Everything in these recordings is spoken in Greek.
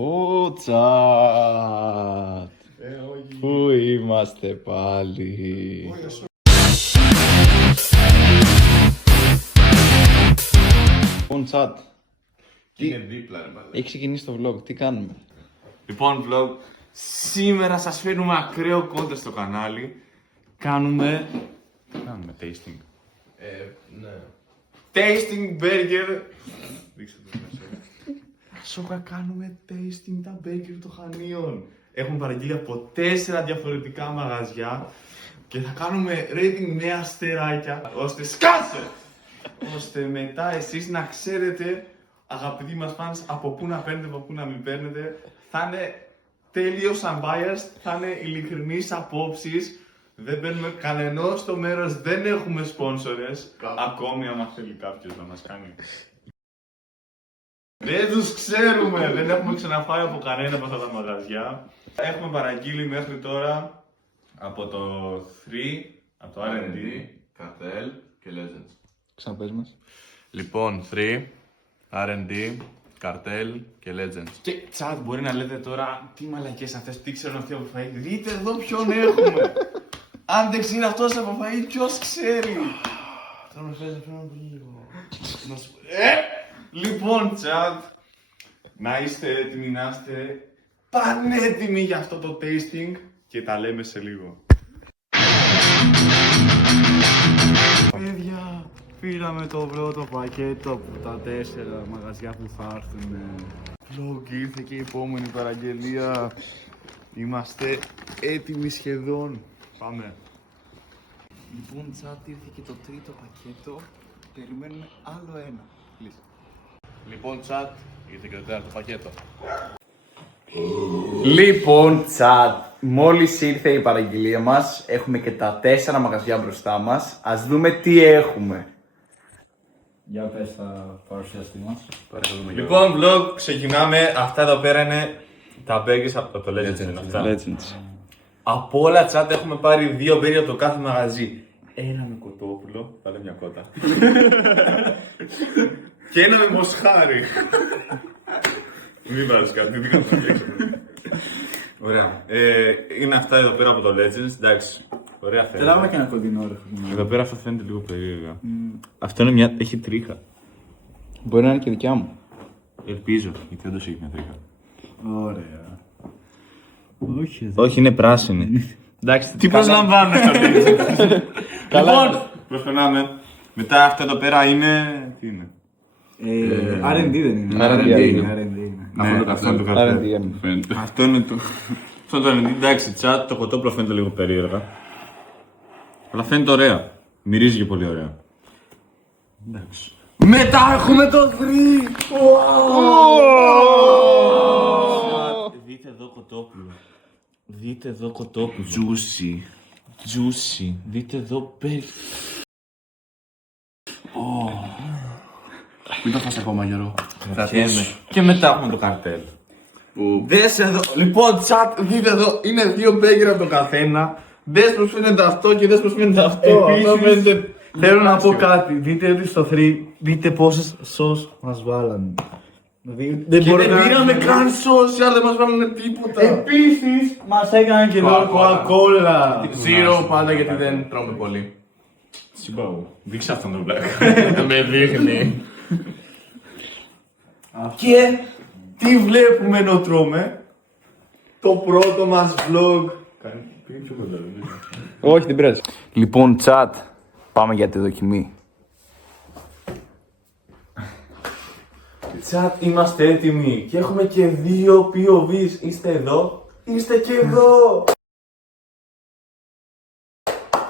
Ω, τσάτ. Πού είμαστε πάλι. Λοιπόν, τσάτ. Είναι δίπλα, ρε μάλλον. Έχει ξεκινήσει το vlog, τι κάνουμε? Λοιπόν, vlog, σήμερα σας φέρνουμε ακραίο content στο κανάλι. Κάνουμε tasting. Ναι. Tasting burger. Δείξτε το μέσα. Σόκα, κάνουμε tasting τα burger των Χανίων. Έχουμε παραγγείλει από 4 διαφορετικά μαγαζιά και θα κάνουμε rating με αστεράκια, ώστε σκάσε! Ώστε μετά εσείς να ξέρετε, αγαπητοί μας fans, από πού να παίρνετε, από πού να μην παίρνετε. Θα είναι τέλειος unbiased, θα είναι ειλικρινείς απόψεις. Δεν παίρνουμε κανενός στο μέρος, δεν έχουμε σπόνσορες. Ακόμη, άμα θέλει κάποιος να μας κάνει. Δεν τους ξέρουμε, δεν έχουμε ξαναφάει από κανένα από αυτά τα μαγαζιά. Έχουμε παραγγείλει μέχρι τώρα από το 3, από το R&D, Cartel και Legends. Ξαναπες μας. Λοιπόν, 3, R&D, Cartel και Legends. Και chat, μπορεί να λέτε τώρα τι μαλακές αυτές, τι ξέρουν αυτοί από φαΐ. Δείτε εδώ ποιον έχουμε. Αν δεν ξέρει αυτός από φαΐ, ποιος ξέρει. Τώρα με φέρετε πολύ λίγο. Λοιπόν, chat, να είστε έτοιμοι, να είστε πανέτοιμοι για αυτό το tasting και τα λέμε σε λίγο. Παιδιά, πήραμε το πρώτο πακέτο από τα 4 μαγαζιά που θα έρθουν. Vlog, ήρθε και η επόμενη παραγγελία. Είμαστε έτοιμοι σχεδόν. Πάμε. Λοιπόν, τσάτ, ήρθε και το τρίτο πακέτο. Περιμένουμε άλλο ένα. Please. Λοιπόν, chat, ήρθε και το τέταρτο πακέτο. Λοιπόν, τσάτ, μόλις ήρθε η παραγγελία μας. Έχουμε και τα 4 μαγαζιά μπροστά μας. Ας δούμε τι έχουμε. Για πες τα παρουσιαστή μας. Λοιπόν, vlog, ξεκινάμε. Αυτά εδώ πέρα είναι τα burgers από το Legends. Legends. Από όλα chat έχουμε πάρει 2 burgers από το κάθε μαγαζί. Ένα με κοτόπουλο, θα λέω μια κότα. Και ένα με μοσχάρι. Μην βάζεις κάτι, δεν κάνω το. Ωραία. Είναι αυτά εδώ πέρα από το Legends, εντάξει. Ωραία φαίνεται. Τράβα και ένα κοντινό ρε. Εδώ πέρα αυτό φαίνεται λίγο περίεργα. Αυτό είναι μια... έχει τρίχα. Μπορεί να είναι και δικιά μου. Ελπίζω, γιατί όντως έχει μια τρίχα. Ωραία. Όχι, Όχι, είναι πράσινη. εντάξει, Τι προσλαμβάνουν στο Legends. Λοιπόν, προσπερνάμε. Μετά αυτά εδώ πέρα είναι... τι είναι? R&D δεν είναι. R&D είναι. Αυτό είναι το καρτέλ. R&D. Αυτό είναι το... αυτό είναι το R&D. Εντάξει, chat, το κοτόπουλο φαίνεται λίγο περίεργα. Αλλά φαίνεται ωραία. Μυρίζει και πολύ ωραία. Εντάξει. Μετά έχουμε το 3! Δείτε εδώ κοτόπουλο. Δείτε εδώ κοτόπουλο. Juicy. Juicy. Δείτε εδώ Μην το φας ακόμα, Γιώργο. Και μετά έχουμε το καρτέλ. Δες εδώ. Λοιπόν, chat, δείτε εδώ. Είναι 2 μπέγκερ από το καθένα. Δες πως φαίνεται αυτό και δες πως φαίνεται αυτό. Επίσης, θέλω να πω κάτι. Δείτε ότι στο 3, δείτε πόσες σως μας βάλανε. Δηλαδή, δεν Και μπορεί δεν να... πήραμε καν social, δεν μας βάλανε τίποτα. Επίσης, μας έκαναν και εδώ Coca-Cola. Zero πάντα γιατί δεν τρώμε πολύ. Συμπάω. Δείξε αυτόν τον πλάκα. Με δείχνει. Και τι βλέπουμε ενώ τρώμε? Το πρώτο μας vlog. Όχι, δεν πειράζει. Λοιπόν, τσάτ, πάμε για τη δοκιμή. Τσάτ, είμαστε έτοιμοι και έχουμε και 2 POVs. Είστε εδώ, είστε και εδώ.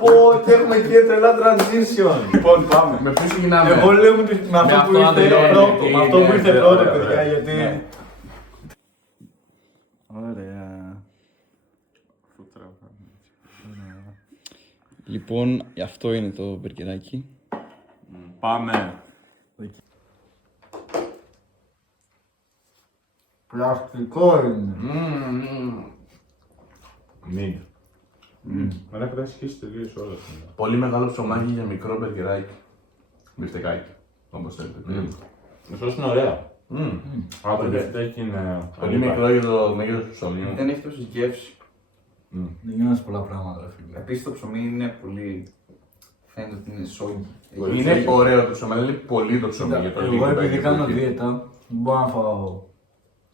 Πω, και έχουμε και τρελά transition. Λοιπόν, πάμε. Με ποιο ξεκινάμε? Εγώ λέω με αυτό που ήρθε πρώτο. Με αυτό που ήρθε πρώτο, παιδιά, γιατί... Ωραία. Λοιπόν, αυτό είναι το μπεργκεράκι. Πάμε. Πλαστικό είναι. Μίγ. Μαλάκα, πρέπει να σχίσει τελείως όλα. Πολύ μεγάλο ψωμάκι για μικρό μπεργκεράκι. Μπιφτεκάκι. Όπως θέλετε. Αυτό είναι ωραία. Α, το μπιφτέκι είναι Πολύ μικρό για το μέγεθος του ψωμιού. Δεν έχει τόση γεύση. Δεν νιώθεις πολλά πράγματα, ρε φίλε. Επίσης το ψωμί είναι πολύ. Φαίνεται ότι είναι σόγγι. Είναι ωραίο το ψωμί, αλλά είναι πολύ το ψωμί για το Εγώ λίγο επειδή burger κάνω που έχει. δίαιτα, δεν μπορώ να φάω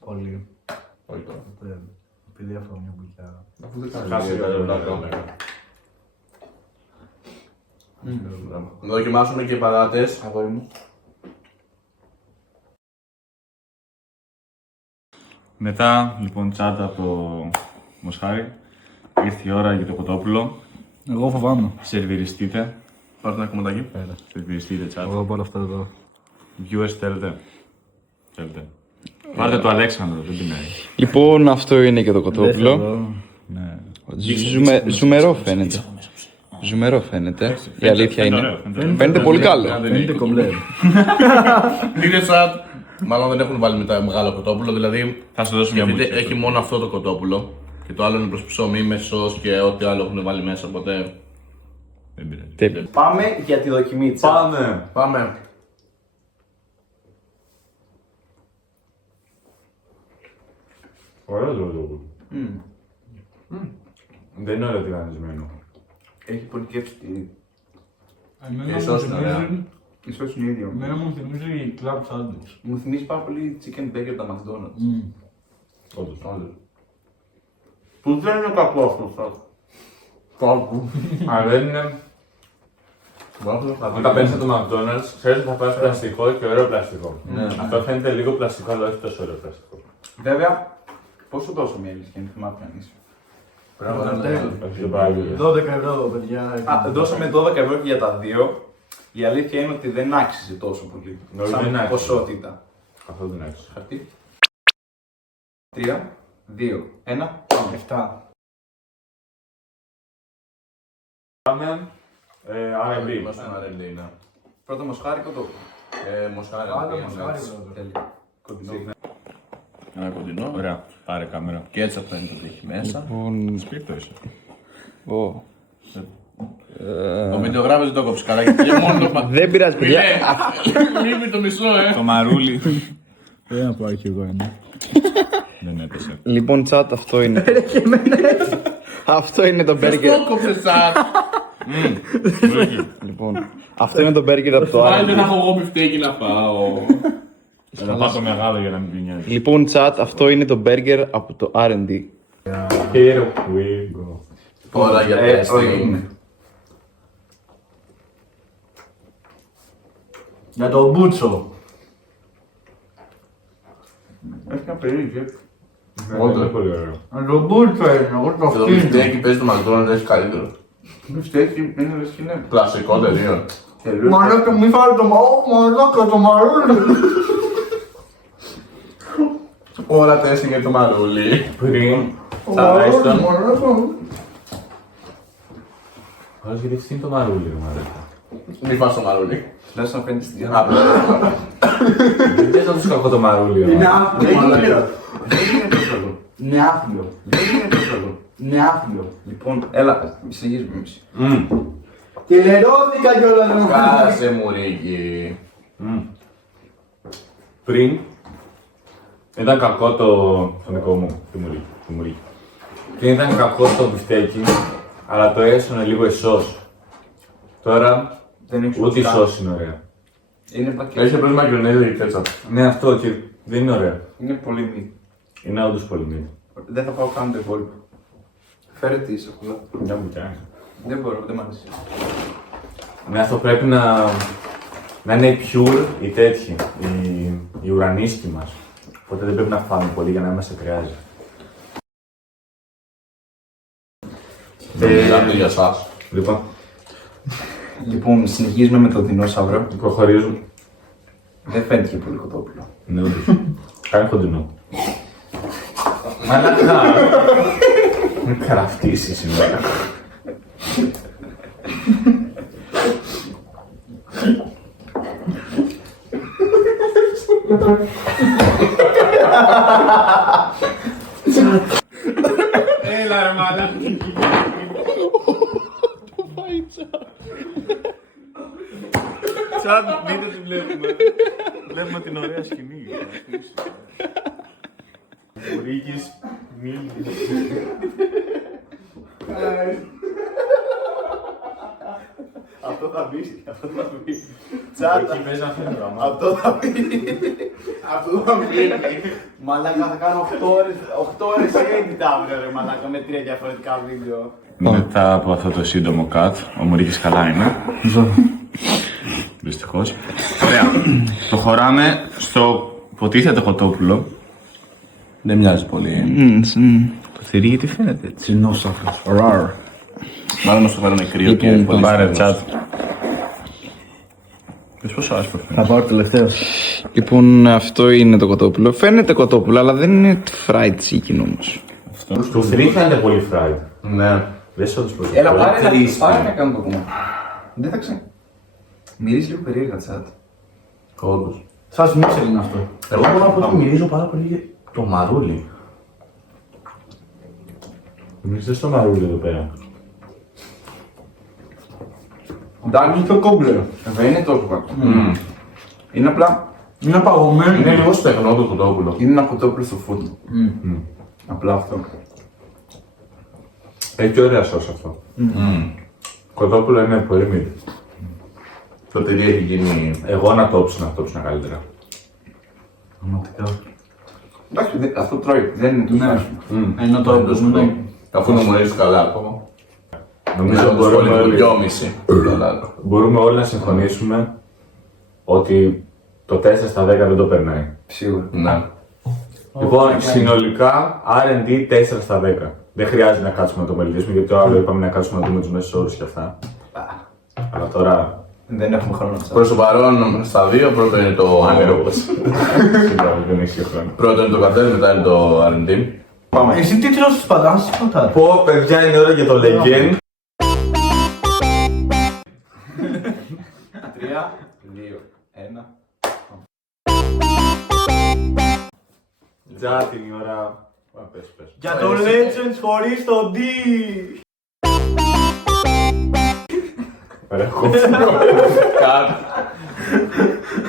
πολύ. Όχι τώρα. Οπότε, επειδή έφαγα μια μπουκιά. Αφού δεν Χάσει κάνει το δίαιτα, λεπτό. να δοκιμάσουμε και πατάτες. Αγόρι μου. Μετά, λοιπόν, τσάτα από το μοσχάρι. Ήρθε η ώρα για το κοτόπουλο. Εγώ φοβάμαι. Σερβιριστείτε. Πάρτε ένα κομματάκι. Σερβιριστείτε τσάτα. Εγώ πάρω αυτά εδώ. Viewers θέλετε. Θέλετε. Πάρτε το Αλέξανδρο, δεν πεινάει. Λοιπόν, αυτό είναι και το κοτόπουλο. Ναι. Ζουμερό φαίνεται. Ζουμερό φαίνεται. Η αλήθεια είναι. Φαίνεται πολύ καλό. Φαίνεται κομπλέ. Είναι σαν. Μάλλον δεν έχουν βάλει μετά μεγάλο κοτόπουλο, δηλαδή. Θα σου δώσω μια Σκεφτείτε, μπουκιά. έχει μόνο αυτό το κοτόπουλο. Και το άλλο είναι προς ψωμί με σως και ό,τι άλλο έχουν βάλει μέσα, οπότε. Δεν πειράζει. Πάμε για τη δοκιμή της. Πάμε! Πάμε. Ωραίο το κοτόπουλο. Δεν είναι ωραίο τηγανισμένο. Έχει πολύ γεύση. Η σως είναι ωραία. Η σως είναι ίδιο. Εμένα μου θυμίζει club sandwich. Μου θυμίζει πάρα πολύ chicken burger τα McDonald's. Όντως. Που δεν είναι κακό αυτό. Κάπου. Αλλά δεν είναι. Όταν παίρνεις το McDonald's, ξέρεις ότι θα πάρεις πλαστικό και ωραίο πλαστικό. Αυτό φαίνεται λίγο πλαστικό, αλλά όχι τόσο ωραίο πλαστικό. Βέβαια, πόσο δώσω μια αλήθεια, δεν θυμάμαι κανείς. Όχι, δεν πάει. 12 ευρώ, παιδιά. Δώσαμε 12 ευρώ και για τα δύο. Η αλήθεια είναι ότι δεν άξιζε τόσο πολύ. Όχι, δεν Σαν άξιζε. ποσότητα. Αυτό δεν άξιζε. Χαρτί. 3, 2, 1, πάμε. 7. Πάμε. R&B. Είμαστε ένα ρέντε είναι. Πρώτο μοσχάρι κοτόπουλο. Μοσχάρι. Άλλο ναι, μοσχάρι, ναι. πρώτο. Τέλεια. Κοντινό. Ένα κοντινό. Ωραία, πάρε κάμερα. Και έτσι αυτό είναι το ότι έχει μέσα. Σπίρτο είσαι. Ο βιντεογράφος δεν το κόψει καλά γιατί είναι μόνο το Δεν πειράζει, παιδιά. Λείπει το μισό, Το μαρούλι. Δεν να πάω κι εγώ ένα. Δεν έπεσε. Λοιπόν, τσάτ, αυτό είναι. Αυτό είναι το burger. Το κόψε τσάτ. Λοιπόν, αυτό είναι το burger από το Πάλι δεν R&D. έχω εγώ μπιφτέκι να φάω. Θα πάω το μεγάλο για να μην πεινιάζει. Λοιπόν, τσάτ, αυτό είναι το burger από το R&D. Here we go. Ώρα για testing. Για τον Μπούτσο. Έχει ένα περίεργο γεύση. Όντως είναι πολύ ωραίο. Για τον Μπούτσο είναι, εγώ το Και το φτύνω. μπιφτέκι παίζει το McDonald's έχει καλύτερο. Μπιφτέκι είναι λες και είναι. Κλασικό τελείω. Μαλάκα μη φάει το μαλάκα το μαρούλι. Ώρα testing για το μαρούλι. Πριν. Τουλάχιστον. Ας γιατί φτύνει το μαρούλι, ρε μαλάκα. Μη φας το μαρούλι. Λες να φαίνεται στη Δεν θες να τους κακό το μαρούλι, ρε μαλάκα. Δεν είναι τόσο. Είναι άθλιο. Δεν είναι τόσο. Είναι άθλιο. Λοιπόν, έλα, συνεχίζουμε εμείς. Και λερώθηκα κιόλας. Κάσε μου Ρίκη. Πριν ήταν κακό το δικό μου, τη μουρή. Πριν ήταν κακό το μπιφτέκι, αλλά το έσωνε λίγο η σως. Τώρα Δεν έχει ούτε η σωστά. σως είναι ωραία. Είναι πακέτο. Έχει απλώς μακιονέζα και κέτσαπ. Ναι, αυτό και δεν είναι ωραία. Είναι πολύ μη. Είναι όντως πολύ μήνυ. Δεν θα πάω καν το υπόλοιπο. Φέρε τη σοκολά. Μια μπουκιά. Δεν μπορώ, δεν μ' αρέσει. Ναι, αυτό πρέπει να είναι pure οι τέτοιοι, οι ουρανίσκοι μας. Οπότε δεν πρέπει να φάμε πολύ για να μας εκράζει. Μιλάμε για σας. Λοιπόν, Λοιπόν, συνεχίζουμε με το δεινόσαυρο. προχωρίζουμε. Δεν φαίνεται και πολύ κοτόπουλο. Ναι, όντως. Κάνε κοντινό. Μαλάκα! Με καραφτήσει σήμερα. Έλα ρε μαλάκα. Τσάτ, δείτε τι βλέπουμε. Βλέπουμε την ωραία ωραία σκηνή. Μουρίκης, Μίλτης. Αυτό θα μπει, αυτό θα μπει. Εκεί παίζει να φέρνει γραμμά. Αυτό θα μπει. Αυτό θα μπει. Μαλάκα θα κάνω 8 ώρες edit αύριο ρε μαλάκα με 3 διαφορετικά βίντεο. Μετά από αυτό το σύντομο cut, ο Μουρίκης καλά είναι. Δυστυχώς. Ωραία. Προχωράμε στο ποτίθετο κοτόπουλο. Δεν μοιάζει πολύ. Το θηρί γιατί φαίνεται έτσι. Τσινόσαφρος. Ραρ. Μάλλον να σου φέρω κρύο και πολύ Πάρε σκληρός. τσάτ. Πες πόσο άσπρο Θα φαίνεται. πάω τελευταίο. Λοιπόν, αυτό είναι το κοτόπουλο. Φαίνεται κοτόπουλο, αλλά δεν είναι fried chicken όμως. Το θηρί φαίνεται πολύ fried. Ναι. Δες όντως πως. Έλα, crispy. πάρε να κάνουμε το κομμάτι. Δεν θα ξέρω. Μυρίζει λίγο περίεργα, τσάτ. Όντως. Σας μίξερ είναι αυτό. Εγώ μπορώ να πω ότι μυρίζω πάρα πολύ για το μαρούλι. Μυρίζε στο μαρούλι εδώ πέρα. Εντάξει το κόμπλε. Δεν είναι τόσο κακό. Είναι απλά. Είναι παγωμένο. Είναι λίγο στεγνό το κοτόπουλο. Είναι ένα κοτόπουλο στο φούρνο. Απλά αυτό. Έχει ωραία σως αυτό. Κοτόπουλο είναι πολύ μύτη. Το τυρί έχει γίνει. Εγώ να τόψινα καλύτερα. Πραγματικά. Εντάξει, αυτό τρώει. Δεν είναι τόσο άσχημο. Ενώ το έπαιρνε. Αφού νομίζεις καλά ακόμα. Νομίζω μπορούμε 2,5. μπορούμε όλοι να συμφωνήσουμε ότι το 4 στα 10 δεν το περνάει. Σίγουρα. Ναι. Λοιπόν, συνολικά R&D 4 στα 10. Δεν χρειάζεται να κάτσουμε να το μελετήσουμε γιατί το άλλο είπαμε να κάτσουμε να δούμε τους μέσους όρους και αυτά. Αλλά τώρα. Δεν έχουμε χρόνο να Προς το παρόν στα 2, πρώτο είναι το Ανέρογος. Σίγουρα δεν έχει χρόνο. πρώτο είναι το καρτέλ, μετά είναι το R&D. Εσύ τι τρως τις πατάτες, τις πατάτες. Πω, παιδιά, είναι ώρα για το Legend. 3, 2, 1. Τζα την ώρα. Πες. Για το Legends χωρίς το D. Ωραία, κόψουμε.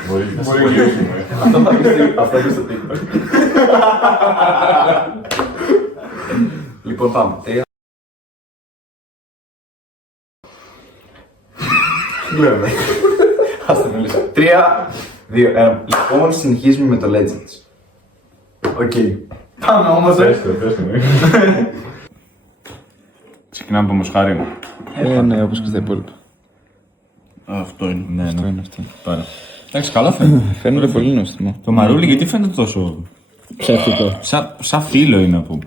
Μπορείς να συμφωνήσουμε. Αυτό είναι στο TikTok. Λοιπόν, πάμε. Λέμε. Ας το μιλήσω. 3, 2, 1. Λοιπόν, συνεχίζουμε με το Legends. Οκ. Πάμε όμως. Πες το. Ξεκινάμε από μοσχάρι μου. Ναι, όπως και στα υπόλοιπα. Αυτό είναι. Ναι, Είναι αυτό. Πάρα. Εντάξει, καλά φαίνεται. Φαίνεται πολύ νόστιμο. Το μαρούλι γιατί φαίνεται τόσο. Ψεύτικο. Σαν φίλο είναι από.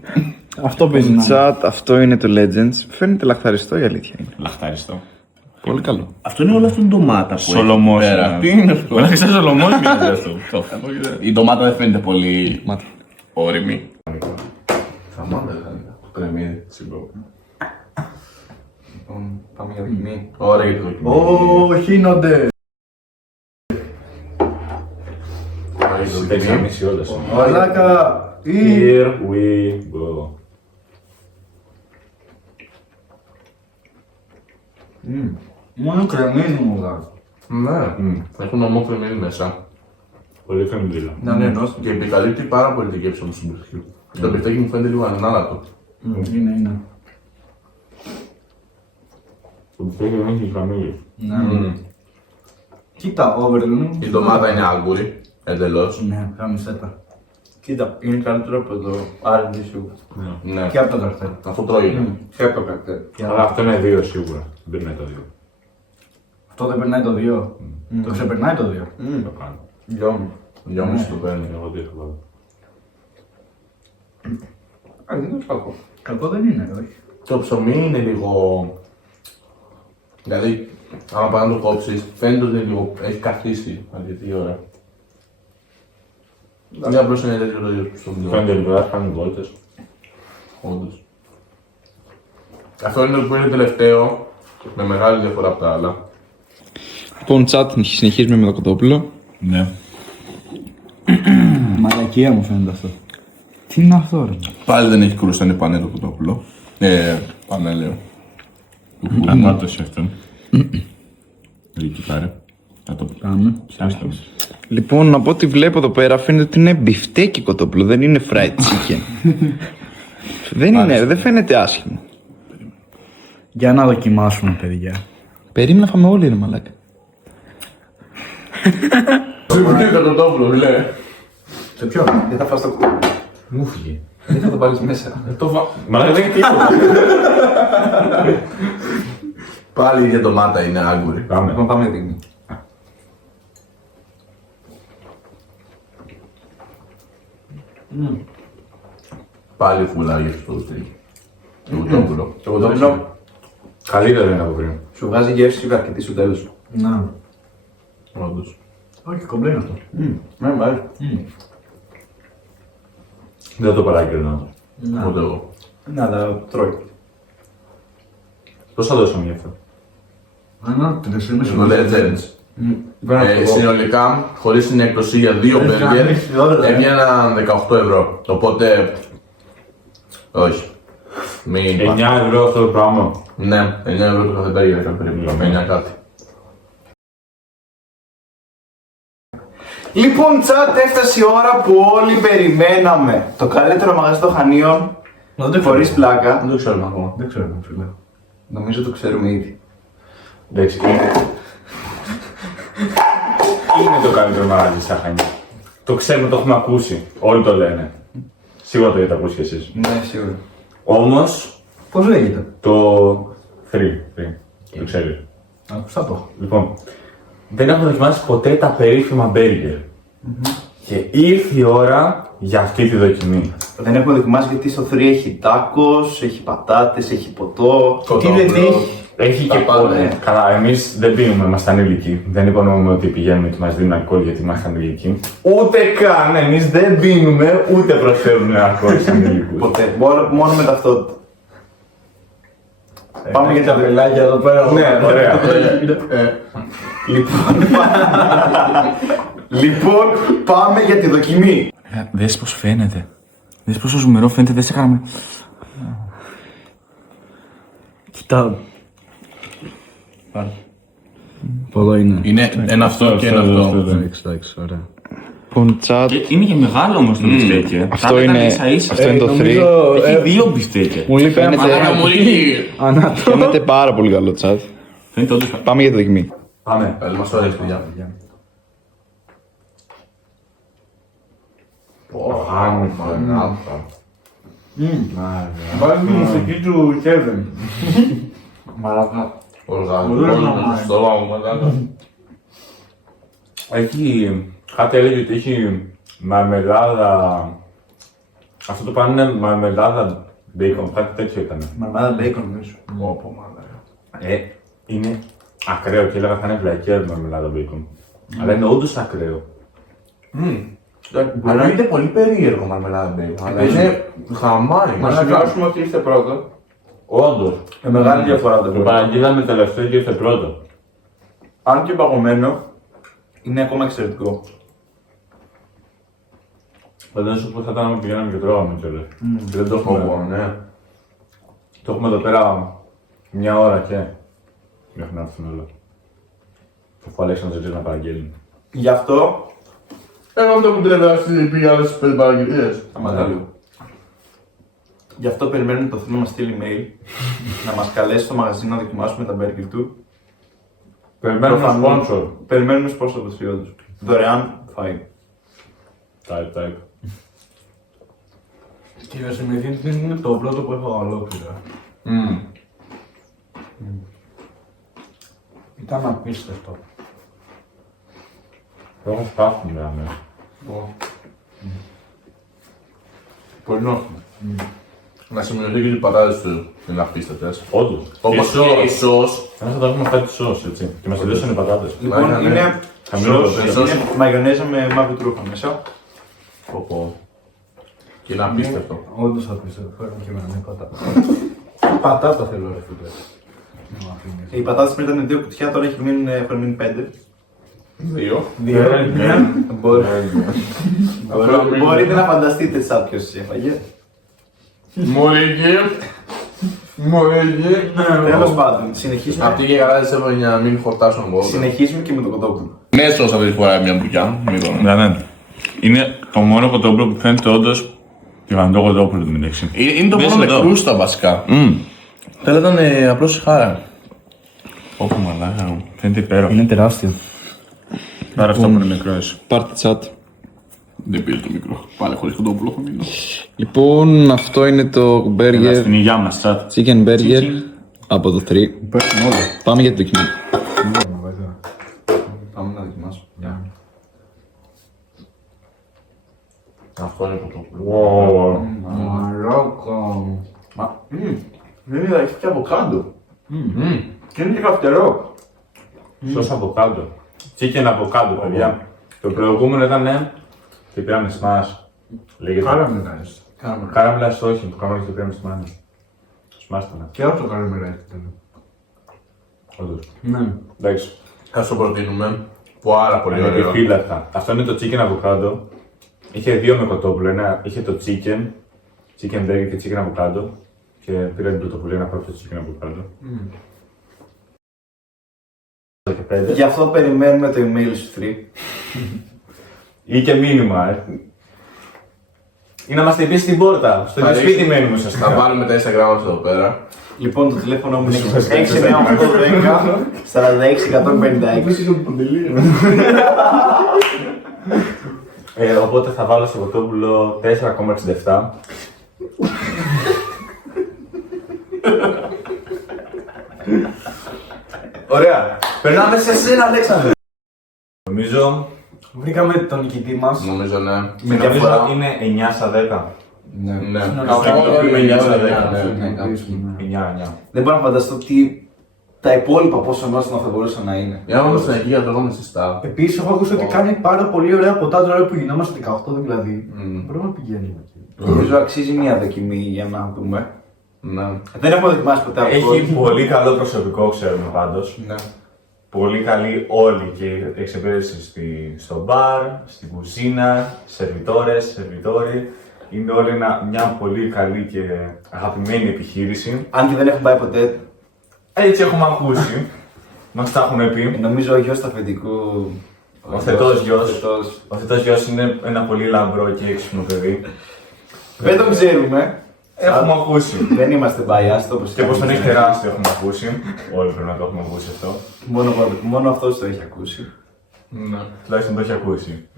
Αυτό παίζει να. Τσάτ, αυτό είναι το Legends. Φαίνεται λαχταριστό η αλήθεια είναι. Λαχταριστό. Πολύ καλό. Αυτό είναι όλο αυτό η ντομάτα που Σολομός. έχει πέρα. Ναι. Τι είναι αυτό. Μπορεί να ξέρει Σολομός μοιάζει αυτό. Η ντομάτα δεν φαίνεται πολύ Μάτι. όρημη. Θα μάθω το κρεμμύδι. Λοιπόν, πάμε για δοκιμή. Ωραία για το δοκιμή. Ω, χύνονται. Ωραία για το Παίξει δοκιμή. μισή όλα. Μαλάκα. Ή. Here we go. Μόνο κρεμμύδι μου βγάζει. Ναι, έχουν ομό κρεμμύδι μέσα. Πολύ φεμινίλα. Να είναι νόστιμο. Και επικαλύπτει πάρα πολύ την γεύση μου στην περιοχή. Το μπιφτέκι μου φαίνεται λίγο ανάλατο. Είναι. Το μπιφτέκι δεν έχει χαμήλιο. Κοίτα, overload. Η ντομάτα είναι άγκουρη, εντελώς. Ναι, γάμισέτα. Κοίτα, είναι καλύτερο από το R&D σίγουρα. Ναι, Και από το καρτέλ. αυτό τρώει. Και από το καρτέλ. Αλλά αυτό είναι 2 σίγουρα. Δεν είναι το 2. Αυτό δεν περνάει το 2. Το ξεπερνάει το 2. Το κάνω. 2,5 το παίρνει. Εγώ τι έχω βάλει. Δεν είναι κακό. Κακό δεν είναι, όχι. Το ψωμί είναι λίγο. Δηλαδή, άμα πάει να το κόψεις, φαίνεται ότι είναι λίγο. Έχει καθίσει αρκετή ώρα. Είναι απλώς είναι τέτοιο το ψωμί. Φαίνεται λίγο, κάνει βόλτες. Όντως. Αυτό είναι το που είναι τελευταίο, με μεγάλη διαφορά από τα άλλα. Λοιπόν, τσάτ, συνεχίζουμε με το κοτόπουλο. Ναι. Μαλακία μου φαίνεται αυτό. Τι είναι αυτό, ρε. Πάλι δεν έχει κρουστάνει πανέ το κοτόπουλο. Πανέ λέω. Αμάτωση αυτόν. Ρίκη πάρε. Θα το Πάμε. πιάσω. Λοιπόν, από ό,τι βλέπω εδώ πέρα φαίνεται ότι είναι μπιφτέκι κοτόπουλο, δεν είναι fried chicken. δεν φαίνεται άσχημο. Για να δοκιμάσουμε, παιδιά. Περίμενα να φάμε όλοι, ρε μαλάκα. Συμφωνεί το κοτόπουλο, μιλέ. Σε ποιο? Δεν θα φας το κοτόπουλο. Μου φύγε. Δεν θα το βάλεις μέσα. Μαλάκα δεν έχει τίποτα. Πάλι για ντομάτα είναι άγκουρη. Πάμε. Λοιπόν, πάμε δείχνει. Πάλι φουλάρι στο τρίχι. Το κοτόπουλο. Το κοτόπουλο Καλύτερο είναι από πριν. σου βγάζει γεύση και αρκετή στο τέλος. Να. Όντως. Όχι, κομπλέ είναι αυτό. Ναι, μ' αρέσει. Δεν το παράγγελνα. Ούτε εγώ. Να τα τρώει. Πώς θα δώσαμε γι' αυτό? Ένα, 3,5 Το Legends. Συνολικά, χωρίς την έκπτωση για 2 μπέργκερ, έβγαιναν 18 ευρώ. Οπότε, όχι. Μην 9 ευρώ αυτό το πράγμα. Ναι, 9 ευρώ το κάθε μπέργκερ έκανε περίπου. Με 9 κάτι. Λοιπόν, τσάτ, έφτασε η ώρα που όλοι περιμέναμε. Το καλύτερο μαγαζί των Χανίων, χωρίς πλάκα. Δεν το ξέρουμε ακόμα. Δεν ξέρω, φίλε. Νομίζω το ξέρουμε ήδη. Εντάξει, είναι το καλύτερο μαγαζί στα Χανιά. Το ξέρουμε, το έχουμε ακούσει. Όλοι το λένε. Σίγουρα το έχετε ακούσει κι εσείς. Ναι, σίγουρα. Όμως, Πώς λέγεται? το 3, το ξέρεις. Ακουστά το. Λοιπόν, δεν έχω δοκιμάσει ποτέ τα περίφημα μπέργκερ. Και ήρθε η ώρα για αυτή τη δοκιμή. Δεν έχουμε δοκιμάσει γιατί στο 3 έχει τάκος, έχει πατάτες, έχει ποτό. Κοτόπουλο. Τι δεν έχει. Έχει Τα και πάντα. πολύ. Καλά, εμείς δεν πίνουμε, είμαστε ανήλικοι. Δεν υπονοούμε ότι πηγαίνουμε και μας δίνουν αλκοόλ γιατί είμαστε ανήλικοι. Ούτε καν, εμείς δεν πίνουμε, ούτε προσφέρουμε αλκοόλ στους ανήλικους. Ποτέ. Μόνο με ταυτότητα. Πάμε για τα πελάκια εδώ πέρα. Ναι, ωραία. Λοιπόν, πάμε για τη δοκιμή. Δες πως φαίνεται. Δες πόσο ζουμερό φαίνεται, δεν σε κάναμε. Κοιτάω. Εδώ είναι. Είναι ένα αυτό και ένα αυτό. Εντάξει, ωραία. Λοιπόν, τσάτ. Είναι και μεγάλο όμως το μπιφτέκι. Αυτό είναι το 3. Έχει δύο μπιφτέκια. Μου λείπει ένα Φαίνεται πάρα πολύ καλό, τσάτ. Φαίνεται όντως. Πάμε για τη δοκιμή. Πάμε. Πάλι μας το αρέσει, παιδιά. Μανάτα. Βάλει τη μουσική του Kevin. Μαλάκα. Οργάνωση. Στο στόμα μου, μαλάκα. Έχει. Κάτι έλεγε ότι έχει μαρμελάδα. Αυτό το πάνω είναι μαρμελάδα bacon, κάτι τέτοιο ήταν. Μαρμάδα μπέικον μέσα. Όπο, μαλάκα. Είναι ακραίο και έλεγα θα είναι βλακιά μαρμελάδα bacon. Αλλά είναι όντως ακραίο. Αλλά είναι πολύ περίεργο μαρμελάδα μπέικον. Αλλά είναι χαμάρι. Να σημειώσουμε ότι είστε πρώτο. Όντως. Μεγάλη διαφορά το Το πρώτο. παραγγείλαμε τελευταίο και ήρθε πρώτο. Αν και παγωμένο, είναι ακόμα εξαιρετικό. Φαντάζομαι πως θα ήταν να πηγαίναμε και τρώγαμε κιόλας. Και δεν το Όπο, έχουμε. ναι. Το έχουμε εδώ πέρα μια ώρα και μέχρι να έρθουν όλα. Αφού ο Αλέξανδρος δεν ξέρει να παραγγέλνει. Γι' αυτό. Εγώ αυτό που τρεβάσει πήγα στις 5 παραγγελίες. Σταμάτα λίγο. Γι' αυτό περιμένουμε το Θείο να μας στείλει mail να μας καλέσει στο μαγαζί να δοκιμάσουμε τα μπέργκερ του. Περιμένουμε Προφανώς. sponsor. Περιμένουμε sponsor από το Θείο του. Δωρεάν φάει. Type. Και να σημειωθεί είναι το πρώτο που έχω ολόκληρα. Ήταν απίστευτο. Το έχω σπάσει μιλάμε. Πολύ νόστιμο. Να σημειωθεί και οι πατάτες του είναι απίστευτες. Όντως. Όπως και η σως. Θα τα έχουμε αυτά τη σως, έτσι. Και μας τελειώσαν οι πατάτες. Λοιπόν, ναι. είναι Χαμηλό το σως, πέλος. είναι μαγιονέζα με μαύρη τρούφα μέσα. Όπο. Και είναι απίστευτο. Όντως απίστευτο. Φέρνω και εμένα μια πατάτα. Πατάτα θέλω ρε φίλε. Οι πατάτες πριν ήταν 2 κουτιά, τώρα έχουν μείνει 5. 2. Μπορείτε να φανταστείτε σαν ποιος έφαγε. Μωρίγε. Μωρίγε. Τέλος πάντων, συνεχίζουμε. Αυτή και καλά δεν σε έβαλε για να μην χορτάσουν εγώ. Συνεχίζουμε και με το κοτόπουλο. Ναι, σως αυτή τη φορά μια μπουκιά. Ναι. Είναι το μόνο κοτόπουλο που φαίνεται όντως τηγανιτό κοτόπουλο του μεταξύ. Είναι το Δες μόνο με εδώ. κρούστα βασικά. Θα ήταν απλώς χάρα. Όπου μαλάκα μου. Φαίνεται υπέροχο. Είναι τεράστιο. Άρα αυτό που είναι μικρό εσύ. Πάρτε chat. Δεν πήρε το μικρό. Πάλι χωρίς κοντόπουλο θα μείνω. Λοιπόν, αυτό είναι το burger, Στην υγειά μας, τσάτ. chicken burger από το 3. Πάμε για το δοκιμή. Πάμε να δοκιμάσουμε. Αυτό είναι κοντόπουλο. Μαρόκο. Δεν είδα, έχει και αβοκάντο. Και είναι και καυτερό. Σως αβοκάντο. Chicken αβοκάντο, παιδιά. Το προηγούμενο ήταν. Τι πήραμε smash. Λέγεται. Κάραμελα, όχι. Το κάραμελα το πήραμε smash. Smash ήταν. Και αυτό κάνουμε ήταν. Όντως. Ναι. Εντάξει. Θα σου προτείνουμε. Πάρα πολύ ωραίο. Επιφύλακτα. Αυτό είναι το chicken αβοκάντο. Είχε δύο με κοτόπουλο. Ένα είχε το chicken burger και chicken αβοκάντο. Και πήρα την πρωτοβουλία να πάρω το chicken αβοκάντο. Γι' αυτό περιμένουμε το email σου 3. Ή και μήνυμα. Ή να μας την πει στην πόρτα. Στο ίδιο σπίτι μένουμε ουσιαστικά. Θα βάλουμε τα Instagram μας εδώ πέρα. Λοιπόν, το τηλέφωνο μου είναι 6980 46 156. Οπότε θα βάλω στο κοτόπουλο 4,67. Ωραία. Περνάμε σε σένα, Αλέξανδρε. Νομίζω Βρήκαμε τον νικητή μας. Νομίζω ναι. Με διαφορά. είναι 9 στα 10. Ναι. Αυτό είμαι 9 στα 10. Ναι. 9. Δεν μπορώ να φανταστώ τα υπόλοιπα πόσο νόστιμα θα μπορούσαν να είναι. Για να είμαστε στην Αγία τρώγαμε συστά. Επίσης, έχω ακούσει ότι κάνει πάρα πολύ ωραία ποτά την ώρα που γινόμαστε 18 δηλαδή. Μπορούμε να πηγαίνουμε εκεί. Νομίζω αξίζει μια δοκιμή για να δούμε. Ναι. Δεν έχουμε δοκιμάσει ποτέ αυτό. Έχει πολύ καλό προσωπικό, ξέρουμε πάντως. Ναι. Πολύ καλή όλη και εξυπηρέτηση στο μπαρ, στην κουζίνα, σερβιτόρες, σερβιτόροι. Είναι όλη μια πολύ καλή και αγαπημένη επιχείρηση. Αν και δεν έχουμε πάει ποτέ, Έτσι έχουμε ακούσει. Μας τα έχουν πει. νομίζω ο γιος του αφεντικού. Ο θετός γιος. θετός. Ο θετός γιος είναι ένα πολύ λαμπρό και έξυπνο παιδί. Δεν τον ξέρουμε. Έχουμε ακούσει. Δεν είμαστε biased όπως Και πως τον έχει τεράστιο έχουμε ακούσει. Όλοι πρέπει να το έχουμε ακούσει αυτό. Μόνο αυτός το έχει ακούσει. Ναι. Τουλάχιστον το έχει ακούσει.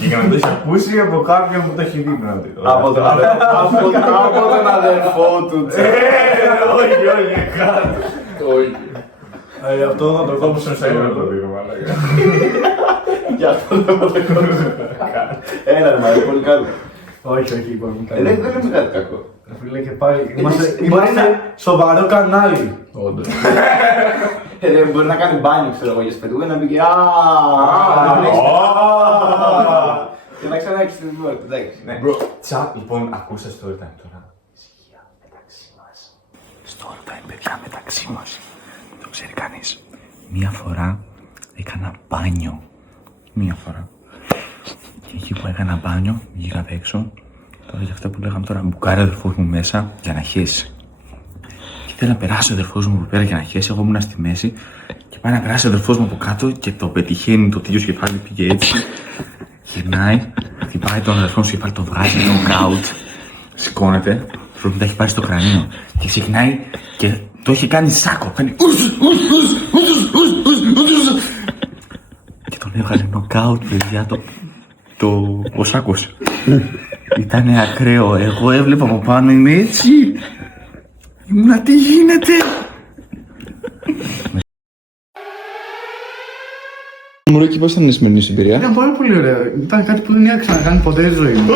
Και για να το έχει ακούσει από κάποιον που το έχει δει πριν να δει. Από τον αδερφό του. Όχι, όχι, κάτω. Όχι. Αυτό θα το κόψω σε Δεν το δίνω, μαλάκα. Γι' αυτό δεν θα το κόψω. Έλα ρε μάλλον, πολύ καλό. Όχι, είπαμε Δεν είναι κάτι κακό. Φίλε και πάλι. Είμαστε σοβαρό κανάλι. Όντως. Μπορεί να κάνει μπάνιο, ξέρω εγώ, για σπετούγα να μπει και και να ξανάξει την πόρτα, εντάξει. Τσαπ, λοιπόν, ακούστε story time τώρα. Ησυχία μεταξύ μας. Story time, παιδιά, μεταξύ μας. Το ξέρει κανείς. Μία φορά έκανα μπάνιο. Μία φορά. Και εκεί που έκανα μπάνιο, βγήκα απ' έξω. Τώρα για αυτό που λέγαμε τώρα, μπουκάρει ο αδερφός μου μέσα για να χέσει. Και ήθελα να περάσει ο αδερφός μου από πέρα για να χέσει. Εγώ ήμουν στη μέση και πάει να περάσει ο αδερφός μου από κάτω και το πετυχαίνει το τίγιο κεφάλι, πήγε έτσι. Γυρνάει, χτυπάει τον αδερφό μου στο κεφάλι, το βγάζει, νοκάουτ. Σηκώνεται, πρώτα τα έχει πάρει στο κρανίο και ξεκινάει και το έχει κάνει σάκο. Κάνει και τον έβγαλε νοκάουτ, παιδιά, ο σάκος. Ήτανε ακραίο, εγώ έβλεπα από πάνω, είμαι έτσι. Ήμουνα, τι γίνεται. Μωρό, και πώς ήταν η σημερινή σου εμπειρία? Ήταν πάρα πολύ ωραία. Ήταν κάτι που δεν είχα ξανακάνει ποτέ στη ζωή μου.